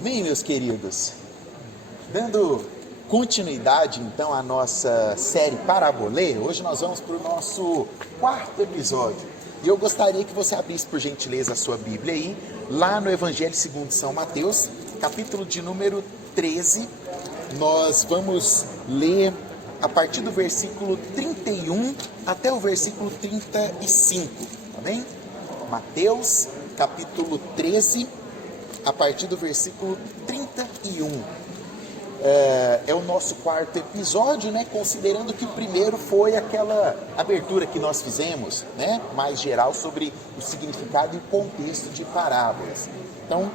Amém, meus queridos? Dando continuidade, então, à nossa série Parabolê, hoje nós vamos para o nosso quarto episódio. E eu gostaria que você abrisse, por gentileza, a sua Bíblia aí, lá no Evangelho segundo São Mateus, capítulo de número 13. Nós vamos ler a partir do versículo 31 até o versículo 35, tá bem? Mateus, capítulo 13, a partir do versículo 31. É o nosso quarto episódio, né? Considerando que o primeiro foi aquela abertura que nós fizemos, né? Mais geral sobre o significado e o contexto de parábolas. Então,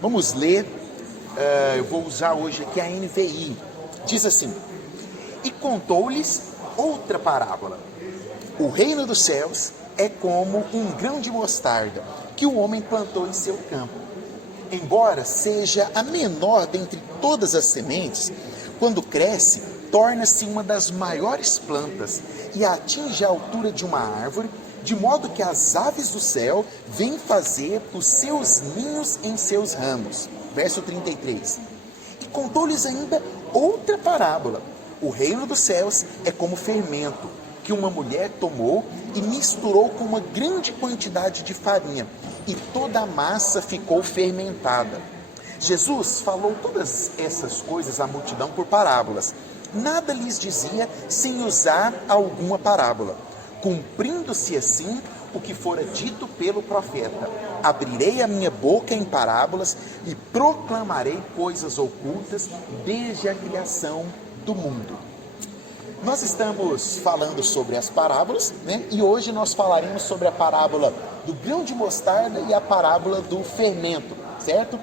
vamos ler. Eu vou usar hoje aqui a NVI. Diz assim: e contou-lhes outra parábola. O reino dos céus é como um grão de mostarda que o homem plantou em seu campo. Embora seja a menor dentre todas as sementes, quando cresce, torna-se uma das maiores plantas e atinge a altura de uma árvore, de modo que as aves do céu vêm fazer os seus ninhos em seus ramos. Verso 33. E contou-lhes ainda outra parábola. O reino dos céus é como fermento, que uma mulher tomou e misturou com uma grande quantidade de farinha, e toda a massa ficou fermentada. Jesus falou todas essas coisas à multidão por parábolas. Nada lhes dizia sem usar alguma parábola, cumprindo-se assim o que fora dito pelo profeta: abrirei a minha boca em parábolas e proclamarei coisas ocultas desde a criação do mundo. Nós estamos falando sobre as parábolas, né? E hoje nós falaremos sobre a parábola do grão de mostarda e a parábola do fermento, certo?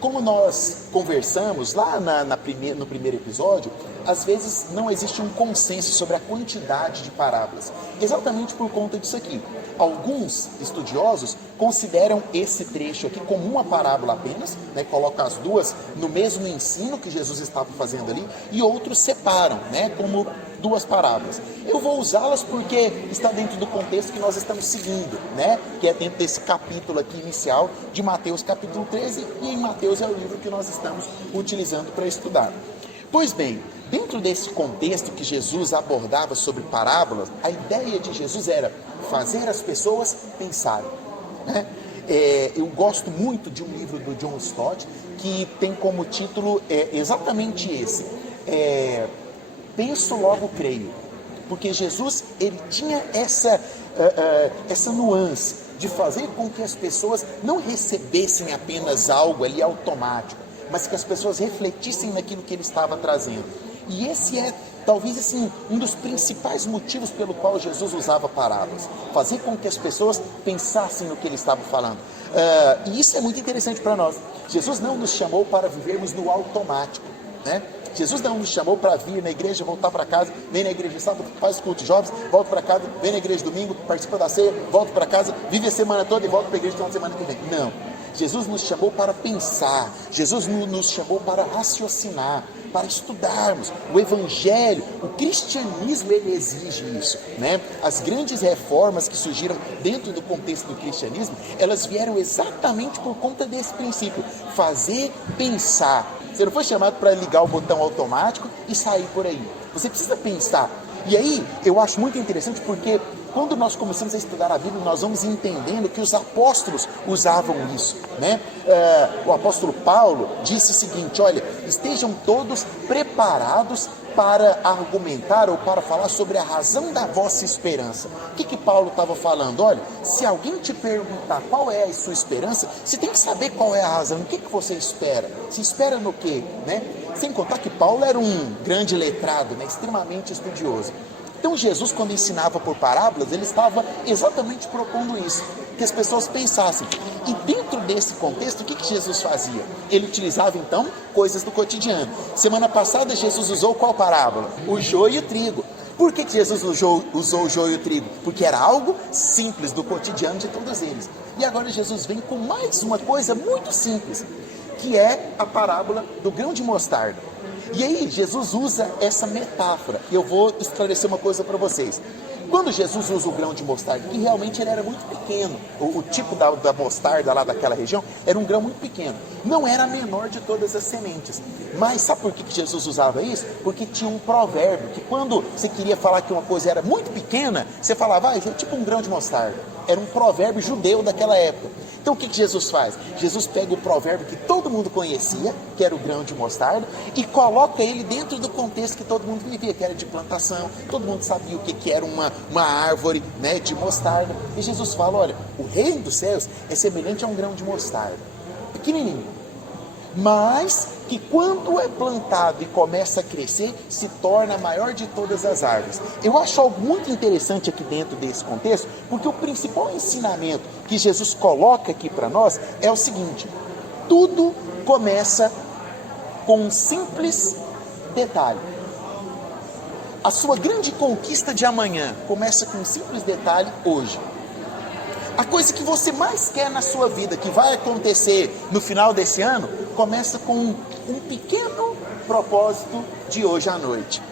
Como nós conversamos lá no primeiro episódio, às vezes não existe um consenso sobre a quantidade de parábolas, exatamente por conta disso aqui. Alguns estudiosos consideram esse trecho aqui como uma parábola apenas, né, colocam as duas no mesmo ensino que Jesus estava fazendo ali, e outros separam, né, como duas parábolas. Eu vou usá-las porque está dentro do contexto que nós estamos seguindo, né, que é dentro desse capítulo aqui inicial de Mateus capítulo 13, e em Mateus é o livro que nós estamos utilizando para estudar. Pois bem, dentro desse contexto que Jesus abordava sobre parábolas, a ideia de Jesus era fazer as pessoas pensarem, né? Eu gosto muito de um livro do John Stott que tem como título exatamente esse: Penso, logo creio. Porque Jesus, ele tinha essa nuance de fazer com que as pessoas não recebessem apenas algo ali automático, mas que as pessoas refletissem naquilo que ele estava trazendo. E esse é, talvez assim, um dos principais motivos pelo qual Jesus usava parábolas. Fazer com que as pessoas pensassem no que ele estava falando. E isso é muito interessante para nós. Jesus não nos chamou para vivermos no automático, né? Jesus não nos chamou para vir na igreja, voltar para casa, vem na igreja sábado, faz culto de jovens, volta para casa, vem na igreja domingo, participa da ceia, volta para casa, vive a semana toda e volta para a igreja na semana que vem. Não. Jesus nos chamou para pensar, Jesus nos chamou para raciocinar, para estudarmos. O Evangelho, o cristianismo, ele exige isso, né? As grandes reformas que surgiram dentro do contexto do cristianismo, elas vieram exatamente por conta desse princípio: fazer pensar. Você não foi chamado para ligar o botão automático e sair por aí. Você precisa pensar. E aí, eu acho muito interessante porque quando nós começamos a estudar a Bíblia, nós vamos entendendo que os apóstolos usavam isso, né? O apóstolo Paulo disse o seguinte: olha, estejam todos preparados para argumentar ou para falar sobre a razão da vossa esperança. O que Paulo estava falando? Olha, se alguém te perguntar qual é a sua esperança, você tem que saber qual é a razão. O que você espera? Se espera no quê, né? Sem contar que Paulo era um grande letrado, né? Extremamente estudioso. Então Jesus, quando ensinava por parábolas, ele estava exatamente propondo isso, que as pessoas pensassem. E dentro desse contexto, o que Jesus fazia? Ele utilizava então coisas do cotidiano. Semana passada Jesus usou qual parábola? O joio e o trigo. Por que Jesus usou o joio e o trigo? Porque era algo simples do cotidiano de todos eles. E agora Jesus vem com mais uma coisa muito simples, que é a parábola do grão de mostarda. E aí Jesus usa essa metáfora. E eu vou esclarecer uma coisa para vocês. Quando Jesus usa o grão de mostarda, que realmente ele era muito pequeno, o tipo da mostarda lá daquela região era um grão muito pequeno, não era a menor de todas as sementes. Mas sabe por que Jesus usava isso? Porque tinha um provérbio, que quando você queria falar que uma coisa era muito pequena, você falava, é tipo um grão de mostarda. Era um provérbio judeu daquela época. Então o que Jesus faz? Jesus pega o provérbio que todo mundo conhecia, que era o grão de mostarda, e coloca ele dentro do contexto que todo mundo vivia, que era de plantação. Todo mundo sabia o que era uma árvore, né, de mostarda. E Jesus fala, olha, o reino dos céus é semelhante a um grão de mostarda, pequenininho, mas que quando é plantado e começa a crescer, se torna a maior de todas as árvores. Eu acho algo muito interessante aqui dentro desse contexto, porque o principal ensinamento que Jesus coloca aqui para nós é o seguinte: tudo começa com um simples detalhe. A sua grande conquista de amanhã começa com um simples detalhe hoje. A coisa que você mais quer na sua vida, que vai acontecer no final desse ano, começa com um pequeno propósito de hoje à noite.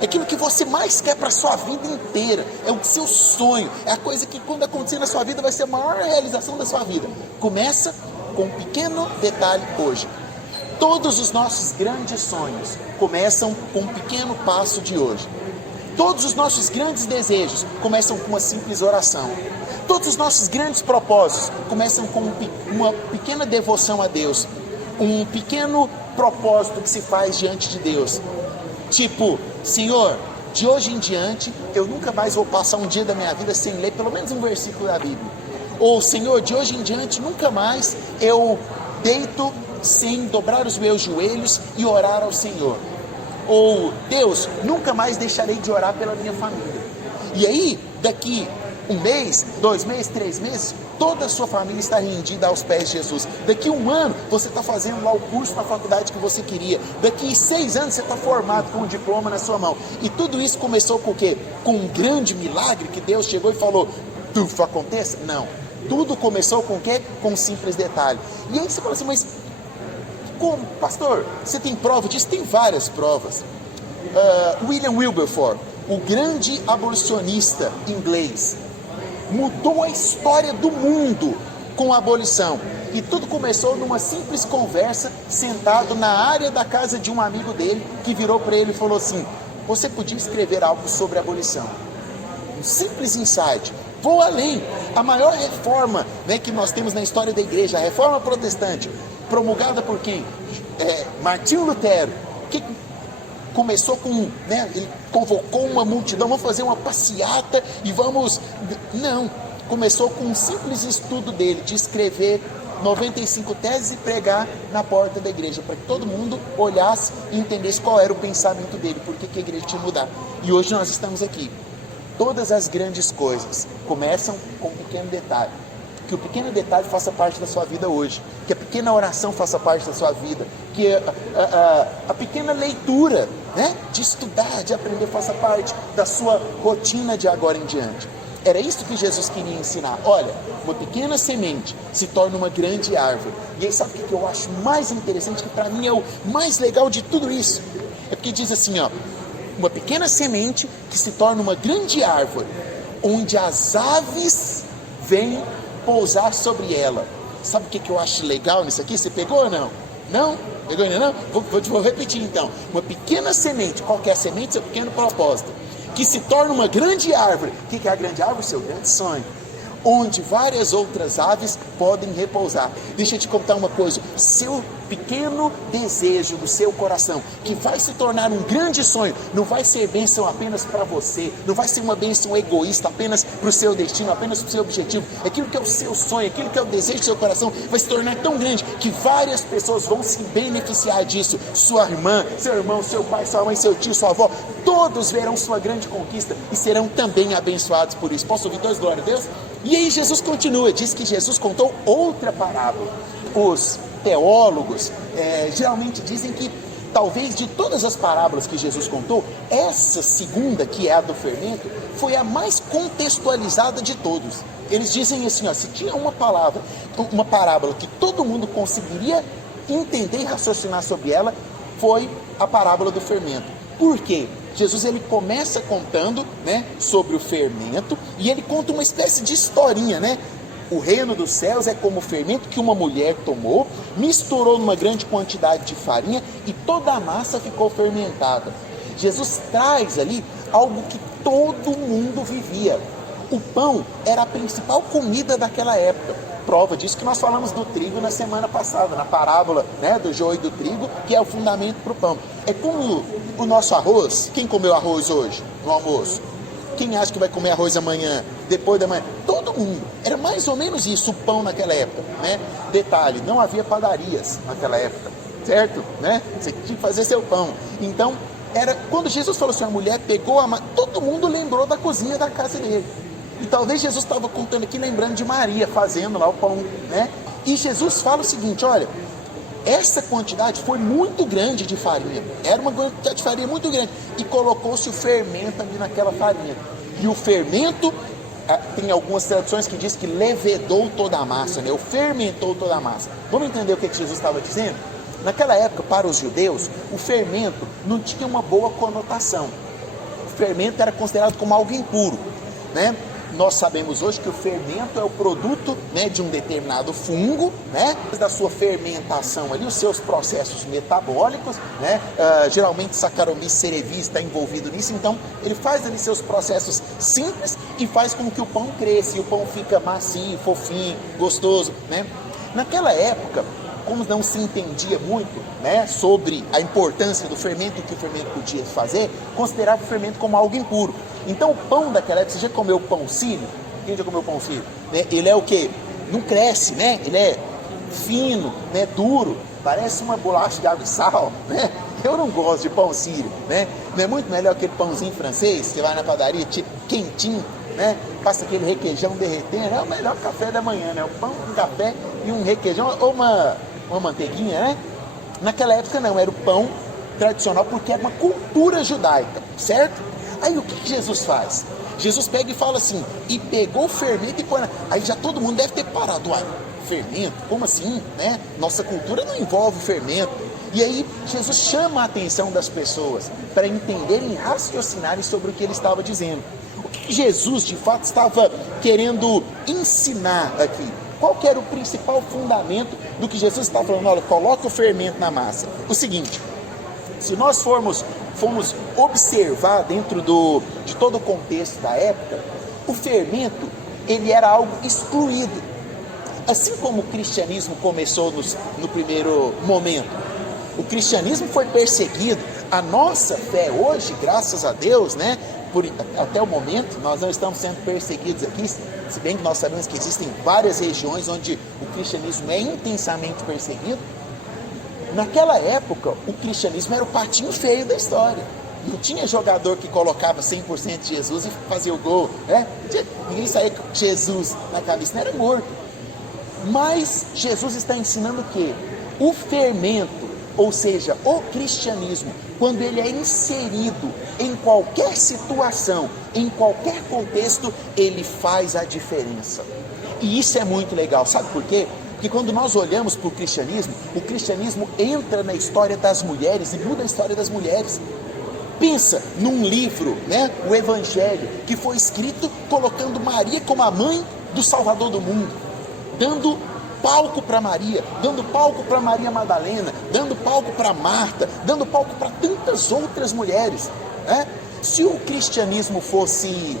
É aquilo que você mais quer para a sua vida inteira, é o seu sonho, é a coisa que quando acontecer na sua vida vai ser a maior realização da sua vida. Começa com um pequeno detalhe hoje. Todos os nossos grandes sonhos começam com um pequeno passo de hoje. Todos os nossos grandes desejos começam com uma simples oração. Todos os nossos grandes propósitos começam com uma pequena devoção a Deus, um pequeno propósito que se faz diante de Deus. Tipo, Senhor, de hoje em diante, eu nunca mais vou passar um dia da minha vida sem ler pelo menos um versículo da Bíblia. Ou, Senhor, de hoje em diante, nunca mais eu deito sem dobrar os meus joelhos e orar ao Senhor. Ou, Deus, nunca mais deixarei de orar pela minha família. E aí, daqui um mês, 2 meses, 3 meses, toda a sua família está rendida aos pés de Jesus. Daqui um ano, você está fazendo lá o curso na faculdade que você queria. Daqui 6 anos, você está formado com um diploma na sua mão. E tudo isso começou com o quê? Com um grande milagre que Deus chegou e falou, tuf, aconteça? Não. Tudo começou com o quê? Com um simples detalhe. E aí você fala assim, mas como, pastor, você tem prova disso? Tem várias provas. William Wilberforce, o grande abolicionista inglês, mudou a história do mundo com a abolição. E tudo começou numa simples conversa, sentado na área da casa de um amigo dele, que virou para ele e falou assim, você podia escrever algo sobre a abolição? Um simples insight. Vou além. A maior reforma, né, que nós temos na história da igreja, a reforma protestante, promulgada por quem? Martinho Lutero, que começou com, né, ele convocou uma multidão, vamos fazer uma passeata e vamos... Não, começou com um simples estudo dele, de escrever 95 teses e pregar na porta da igreja, para que todo mundo olhasse e entendesse qual era o pensamento dele, por que a igreja tinha que mudar. E hoje nós estamos aqui. Todas as grandes coisas começam com um pequeno detalhe. Que o pequeno detalhe faça parte da sua vida hoje, que a pequena oração faça parte da sua vida, que a pequena leitura, né, de estudar, de aprender, faça parte da sua rotina de agora em diante. Era isso que Jesus queria ensinar. Olha, uma pequena semente se torna uma grande árvore. E aí sabe o que eu acho mais interessante, que para mim é o mais legal de tudo isso? É porque diz assim, ó, uma pequena semente que se torna uma grande árvore, onde as aves vêm pousar sobre ela. Sabe o que eu acho legal nisso aqui? Você pegou ou não? Não? Pegou ainda não? Vou repetir então. Uma pequena semente, qualquer semente, seu pequeno propósito, que se torna uma grande árvore. O que é a grande árvore? Seu grande sonho. Onde várias outras aves podem repousar. Deixa eu te contar uma coisa. Seu pequeno desejo do seu coração, que vai se tornar um grande sonho, não vai ser bênção apenas para você, não vai ser uma bênção egoísta apenas para o seu destino, apenas para o seu objetivo. Aquilo que é o seu sonho, aquilo que é o desejo do seu coração, vai se tornar tão grande que várias pessoas vão se beneficiar disso. Sua irmã, seu irmão, seu pai, sua mãe, seu tio, sua avó, todos verão sua grande conquista e serão também abençoados por isso. Posso ouvir dois glória a Deus? E aí Jesus continua, diz que Jesus contou outra parábola. Os teólogos geralmente dizem que talvez de todas as parábolas que Jesus contou, essa segunda, que é a do fermento, foi a mais contextualizada de todos. Eles dizem assim, ó, se tinha uma parábola que todo mundo conseguiria entender e raciocinar sobre ela, foi a parábola do fermento. Por quê? Jesus ele começa contando, né, sobre o fermento, e ele conta uma espécie de historinha, né? O reino dos céus é como o fermento que uma mulher tomou, misturou numa grande quantidade de farinha e toda a massa ficou fermentada. Jesus traz ali algo que todo mundo vivia. O pão era a principal comida daquela época. Prova disso que nós falamos do trigo na semana passada, na parábola, né, do joio e do trigo, que é o fundamento para o pão. É como o nosso arroz. Quem comeu arroz hoje no almoço? Quem acha que vai comer arroz amanhã, depois da manhã? Todo mundo. Era mais ou menos isso, o pão naquela época, né? Detalhe, não havia padarias naquela época, certo? Né? Você tinha que fazer seu pão. Então, quando Jesus falou assim, a mulher pegou todo mundo lembrou da cozinha da casa dele. E talvez Jesus estava contando aqui, lembrando de Maria, fazendo lá o pão, né? E Jesus fala o seguinte, olha, essa quantidade foi muito grande de farinha, era uma quantidade de farinha muito grande, e colocou-se o fermento ali naquela farinha, e o fermento, tem algumas traduções que diz que levedou toda a massa, né? Ou fermentou toda a massa. Vamos entender o que Jesus estava dizendo? Naquela época, para os judeus, o fermento não tinha uma boa conotação. O fermento era considerado como algo impuro, né? Nós sabemos hoje que o fermento é o produto, né, de um determinado fungo, né, da sua fermentação ali, os seus processos metabólicos, né, geralmente Saccharomyces cerevisiae está envolvido nisso, então ele faz ali seus processos simples e faz com que o pão cresça, e o pão fica macio, fofinho, gostoso, né. Naquela época, como não se entendia muito, né, sobre a importância do fermento, o que o fermento podia fazer, considerava o fermento como algo impuro. Então o pão daquela época, você já comeu pão sírio? Quem já comeu pão sírio? Né? Ele é o quê? Não cresce, né? Ele é fino, né? Duro, parece uma bolacha de água e sal, né? Eu não gosto de pão sírio, né? Não é muito melhor aquele pãozinho francês, que vai na padaria, tipo quentinho, né? Passa aquele requeijão derretendo, é o melhor café da manhã, né? O pão com café e um requeijão, ou uma manteiguinha, né? Naquela época não, era o pão tradicional, porque era uma cultura judaica, certo? Aí o que Jesus faz? Jesus pega e fala assim, e pegou o fermento e põe, aí já todo mundo deve ter parado, uai, fermento? Como assim, né? Nossa cultura não envolve fermento. E aí Jesus chama a atenção das pessoas para entenderem e raciocinarem sobre o que ele estava dizendo. O que Jesus de fato estava querendo ensinar aqui? Qual que era o principal fundamento do que Jesus estava falando? Olha, coloca o fermento na massa. O seguinte, se nós formos observar dentro de todo o contexto da época, o fermento, ele era algo excluído. Assim como o cristianismo começou no primeiro momento, o cristianismo foi perseguido, a nossa fé hoje, graças a Deus, né, até o momento, nós não estamos sendo perseguidos aqui, se bem que nós sabemos que existem várias regiões onde o cristianismo é intensamente perseguido. Naquela época, o cristianismo era o patinho feio da história. Não tinha jogador que colocava 100% de Jesus e fazia o gol, né? Ninguém saía com Jesus na cabeça, não era morto. Mas Jesus está ensinando o quê? O fermento, ou seja, o cristianismo, quando ele é inserido em qualquer situação, em qualquer contexto, ele faz a diferença. E isso é muito legal, sabe por quê? Porque quando nós olhamos para o cristianismo entra na história das mulheres e muda a história das mulheres. Pensa num livro, né, o Evangelho, que foi escrito colocando Maria como a mãe do Salvador do mundo, dando palco para Maria, dando palco para Maria Madalena, dando palco para Marta, dando palco para tantas outras mulheres, né? Se o cristianismo fosse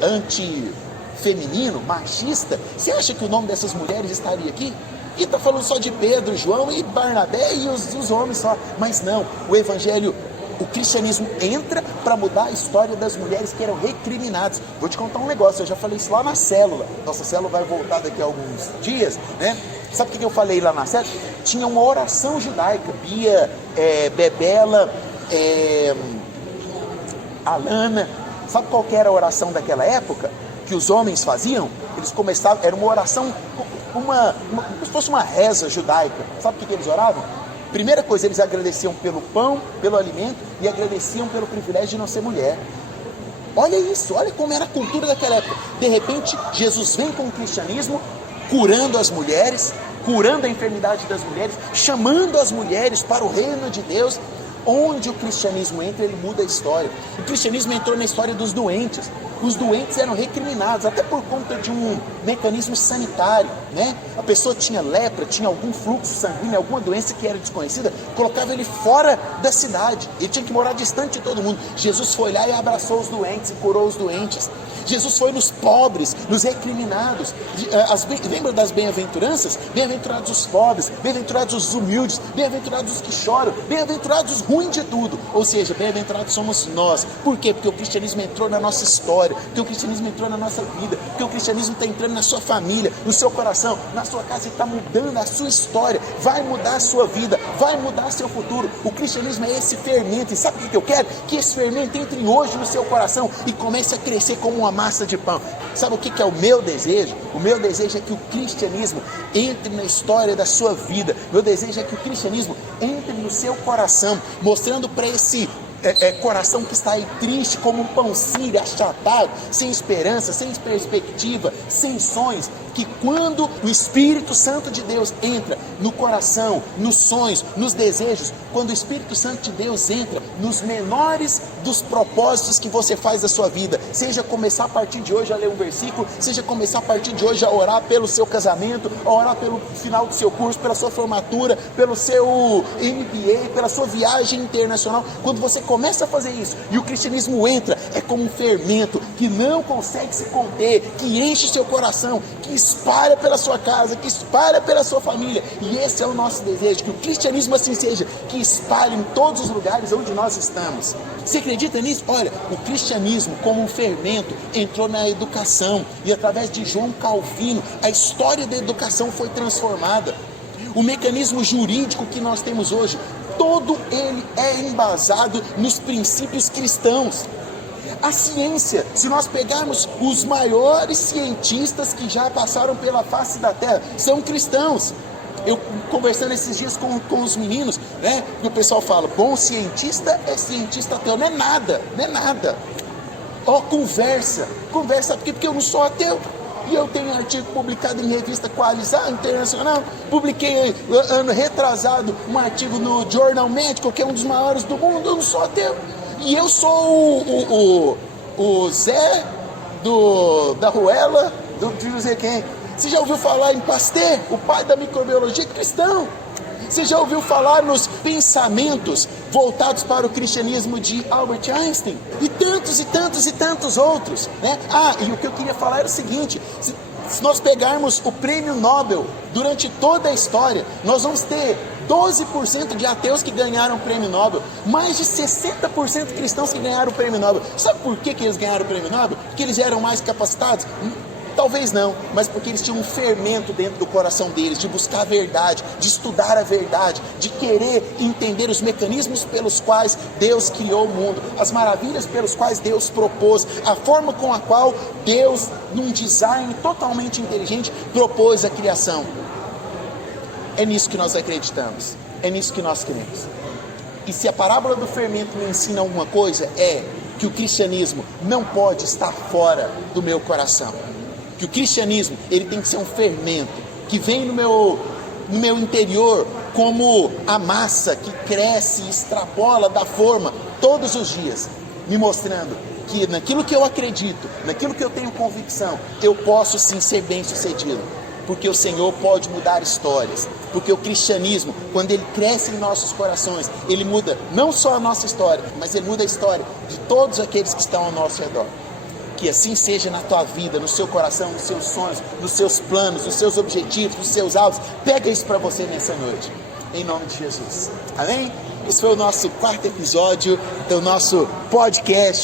antifeminino, machista, você acha que o nome dessas mulheres estaria aqui? E está falando só de Pedro, João e Barnabé e os homens só, mas não, o Evangelho, o cristianismo entra para mudar a história das mulheres que eram recriminadas. Vou te contar um negócio, eu já falei isso lá na célula. Nossa célula vai voltar daqui a alguns dias, né? Sabe o que eu falei lá na célula? Tinha uma oração judaica, Bia, Bebela, Alana. Sabe qual que era a oração daquela época? Que os homens faziam? Eles começavam, era uma oração, como se fosse uma reza judaica. Sabe o que eles oravam? Primeira coisa, eles agradeciam pelo pão, pelo alimento e agradeciam pelo privilégio de não ser mulher. Olha isso, olha como era a cultura daquela época. De repente, Jesus vem com o cristianismo, curando as mulheres, curando a enfermidade das mulheres, chamando as mulheres para o reino de Deus. Onde o cristianismo entra, ele muda a história. O cristianismo entrou na história dos doentes. Os doentes eram recriminados, até por conta de um mecanismo sanitário, né? A pessoa tinha lepra, tinha algum fluxo sanguíneo, alguma doença que era desconhecida, colocava ele fora da cidade. Ele tinha que morar distante de todo mundo. Jesus foi lá e abraçou os doentes e curou os doentes. Jesus foi nos pobres, nos recriminados. Lembra das bem-aventuranças? Bem-aventurados os pobres, bem-aventurados os humildes, bem-aventurados os que choram, bem-aventurados os ruins de tudo. Ou seja, bem-aventurados somos nós. Por quê? Porque o cristianismo entrou na nossa história, porque o cristianismo entrou na nossa vida, porque o cristianismo está entrando na sua família, no seu coração, na sua casa, e está mudando a sua história, vai mudar a sua vida, vai mudar seu futuro. O cristianismo é esse fermento, e sabe o que eu quero? Que esse fermento entre hoje no seu coração e comece a crescer como uma massa de pão. Sabe o que é o meu desejo? O meu desejo é que o cristianismo entre na história da sua vida. Meu desejo é que o cristianismo entre no seu coração, mostrando para esse coração que está aí triste como um pão sírio, achatado, sem esperança, sem perspectiva, sem sonhos, que quando o Espírito Santo de Deus entra no coração, nos sonhos, nos desejos, quando o Espírito Santo de Deus entra nos menores dos propósitos que você faz da sua vida, seja começar a partir de hoje a ler um versículo, seja começar a partir de hoje a orar pelo seu casamento, a orar pelo final do seu curso, pela sua formatura, pelo seu MBA, pela sua viagem internacional, quando você começa a fazer isso e o cristianismo entra, é como um fermento que não consegue se conter, que enche o seu coração, que espalha pela sua casa, que espalha pela sua família. E esse é o nosso desejo, que o cristianismo assim seja, que espalhe em todos os lugares onde nós estamos. Você acredita nisso? Olha, o cristianismo como um fermento entrou na educação, e através de João Calvino a história da educação foi transformada. O mecanismo jurídico que nós temos hoje, todo ele é embasado nos princípios cristãos. A ciência, se nós pegarmos os maiores cientistas que já passaram pela face da Terra, são cristãos. Eu conversando esses dias com os meninos, né? E o pessoal fala, bom cientista é cientista ateu. Não é nada, não é nada. Ó, conversa, porque eu não sou ateu. E eu tenho artigo publicado em revista Qualizar Internacional, publiquei ano retrasado um artigo no Journal Medical, que é um dos maiores do mundo. Eu não sou ateu. E eu sou o Zé da Ruela, de não sei quem. Você já ouviu falar em Pasteur, o pai da microbiologia cristão? Você já ouviu falar nos pensamentos voltados para o cristianismo de Albert Einstein? E tantos e tantos e tantos outros, né? E o que eu queria falar era o seguinte: se nós pegarmos o prêmio Nobel durante toda a história, nós vamos ter 12% de ateus que ganharam o prêmio Nobel, mais de 60% cristãos que ganharam o prêmio Nobel. Sabe por que eles ganharam o prêmio Nobel? Porque eles eram mais capacitados? Talvez não, mas porque eles tinham um fermento dentro do coração deles, de buscar a verdade, de estudar a verdade, de querer entender os mecanismos pelos quais Deus criou o mundo, as maravilhas pelos quais Deus propôs, a forma com a qual Deus, num design totalmente inteligente, propôs a criação. É nisso que nós acreditamos, é nisso que nós cremos. E se a parábola do fermento me ensina alguma coisa, é que o cristianismo não pode estar fora do meu coração. Que o cristianismo, ele tem que ser um fermento que vem no meu interior como a massa que cresce e extrapola da forma todos os dias, me mostrando que naquilo que eu acredito, naquilo que eu tenho convicção, eu posso sim ser bem sucedido, porque o Senhor pode mudar histórias, porque o cristianismo, quando ele cresce em nossos corações, ele muda não só a nossa história, mas ele muda a história de todos aqueles que estão ao nosso redor. Que assim seja na tua vida, no seu coração, nos seus sonhos, nos seus planos, nos seus objetivos, nos seus alvos. Pega isso para você nessa noite, em nome de Jesus. Amém? Esse foi o nosso 4º episódio do nosso podcast.